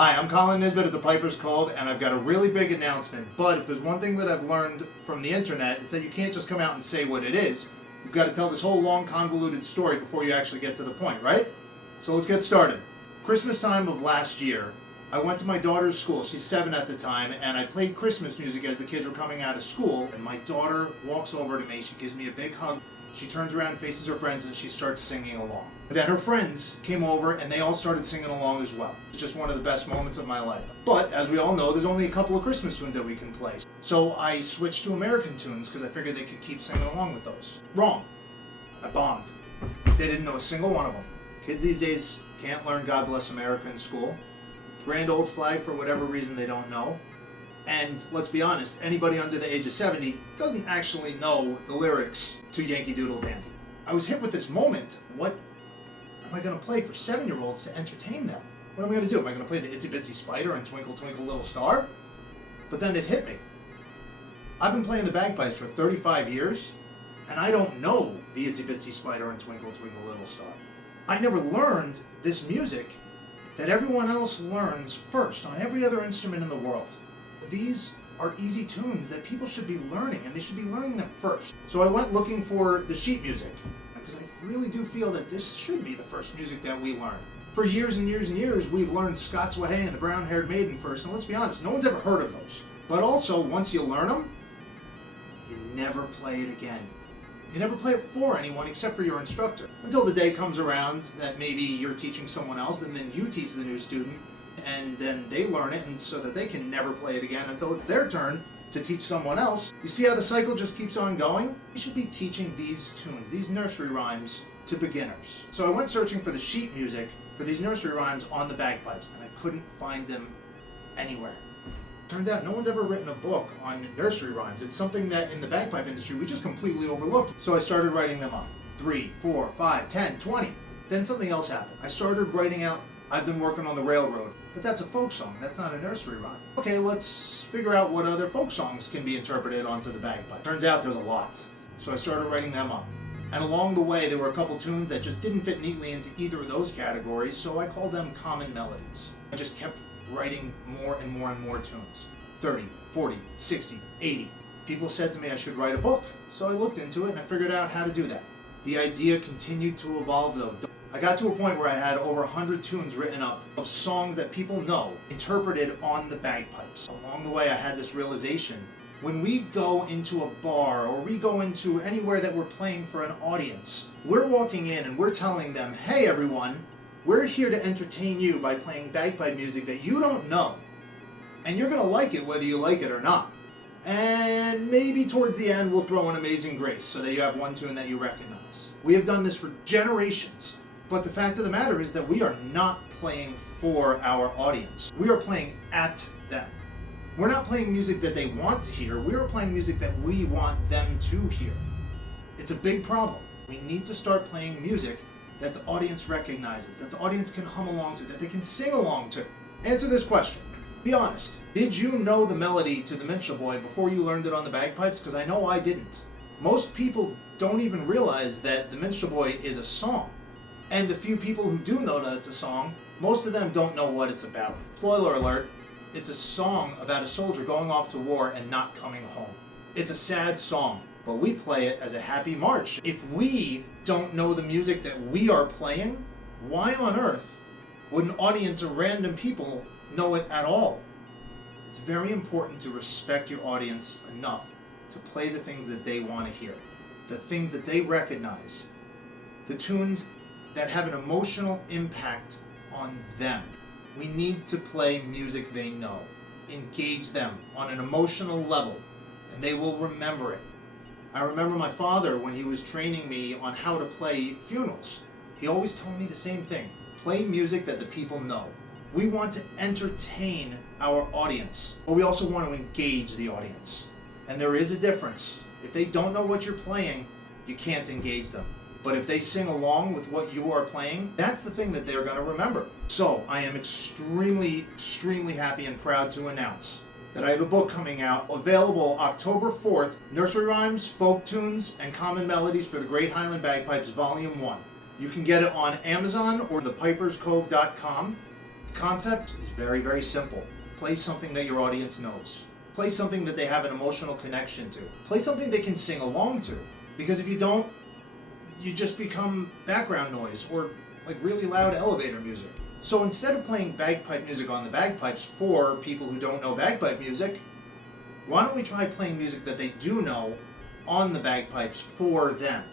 Hi, I'm Colin Nisbet at the Piper's Cove, and I've got a really big announcement. But if there's one thing that I've learned from the internet, it's that you can't just come out and say what it is. You've got to tell this whole long, convoluted story before you actually get to the point, right? So let's get started. Christmas time of last year, I went to my daughter's school. She's 7 at the time, and I played Christmas music as the kids were coming out of school. And my daughter walks over to me. She gives me a big hug. She turns around, faces her friends, and she starts singing along. Then her friends came over, and they all started singing along as well. It's just one of the best moments of my life. But, as we all know, there's only a couple of Christmas tunes that we can play. So I switched to American tunes because I figured they could keep singing along with those. Wrong. I bombed. They didn't know a single one of them. Kids these days can't learn God Bless America in school. Grand Old Flag for whatever reason they don't know. And let's be honest, anybody under the age of 70 doesn't actually know the lyrics to Yankee Doodle Dandy. I was hit with this moment. What am I going to play for 7-year-olds to entertain them? What am I going to do? Am I going to play the Itsy-Bitsy Spider and Twinkle Twinkle Little Star? But then it hit me. I've been playing the bagpipes for 35 years, and I don't know the Itsy-Bitsy Spider and Twinkle Twinkle Little Star. I never learned this music that everyone else learns first on every other instrument in the world. These are easy tunes that people should be learning, and they should be learning them first. So I went looking for the sheet music, because I really do feel that this should be the first music that we learn. For years and years and years, we've learned Scots Wha Hae and the Brown-Haired Maiden first, and let's be honest, no one's ever heard of those. But also, once you learn them, you never play it again. You never play it for anyone except for your instructor. Until the day comes around that maybe you're teaching someone else, and then you teach the new student, and then they learn it, and so that they can never play it again until it's their turn to teach someone else. You see how the cycle just keeps on going? We should be teaching these tunes, these nursery rhymes, to beginners. So I went searching for the sheet music for these nursery rhymes on the bagpipes, and I couldn't find them anywhere. Turns out no one's ever written a book on nursery rhymes. It's something that in the bagpipe industry we just completely overlooked. So I started writing them up. 3, 4, 5, 10, 20. Then something else happened. I started writing out, I've been working on the railroad. But that's a folk song, that's not a nursery rhyme. Okay, let's figure out what other folk songs can be interpreted onto the bagpipe. Turns out there's a lot. So I started writing them up. And along the way, there were a couple tunes that just didn't fit neatly into either of those categories, so I called them common melodies. I just kept writing more and more and more tunes. 30, 40, 60, 80. People said to me I should write a book, so I looked into it and I figured out how to do that. The idea continued to evolve though. I got to a point where I had over 100 tunes written up of songs that people know, interpreted on the bagpipes. Along the way I had this realization. When we go into a bar or we go into anywhere that we're playing for an audience, we're walking in and we're telling them, hey everyone, we're here to entertain you by playing bagpipe music that you don't know. And you're going to like it whether you like it or not. And maybe towards the end we'll throw in Amazing Grace so that you have one tune that you recognize. We have done this for generations. But the fact of the matter is that we are not playing for our audience. We are playing at them. We're not playing music that they want to hear. We are playing music that we want them to hear. It's a big problem. We need to start playing music that the audience recognizes, that the audience can hum along to, that they can sing along to. Answer this question. Be honest. Did you know the melody to the Minstrel Boy before you learned it on the bagpipes? Because I know I didn't. Most people don't even realize that the Minstrel Boy is a song. And the few people who do know that it's a song, most of them don't know what it's about. Spoiler alert, it's a song about a soldier going off to war and not coming home. It's a sad song, but we play it as a happy march. If we don't know the music that we are playing, why on earth would an audience of random people know it at all? It's very important to respect your audience enough to play the things that they want to hear, the things that they recognize, the tunes that have an emotional impact on them. We need to play music they know, engage them on an emotional level, and they will remember it. I remember my father when he was training me on how to play funerals. He always told me the same thing. Play music that the people know. We want to entertain our audience, but we also want to engage the audience. And there is a difference. If they don't know what you're playing, you can't engage them. But if they sing along with what you are playing, that's the thing that they're going to remember. So I am extremely, extremely happy and proud to announce that I have a book coming out, available October 4th, Nursery Rhymes, Folk Tunes, and Common Melodies for the Great Highland Bagpipes, Volume 1. You can get it on Amazon or thepiperscove.com. The concept is very, very simple. Play something that your audience knows. Play something that they have an emotional connection to. Play something they can sing along to. Because if you don't, you just become background noise or like really loud elevator music. So instead of playing bagpipe music on the bagpipes for people who don't know bagpipe music, why don't we try playing music that they do know on the bagpipes for them?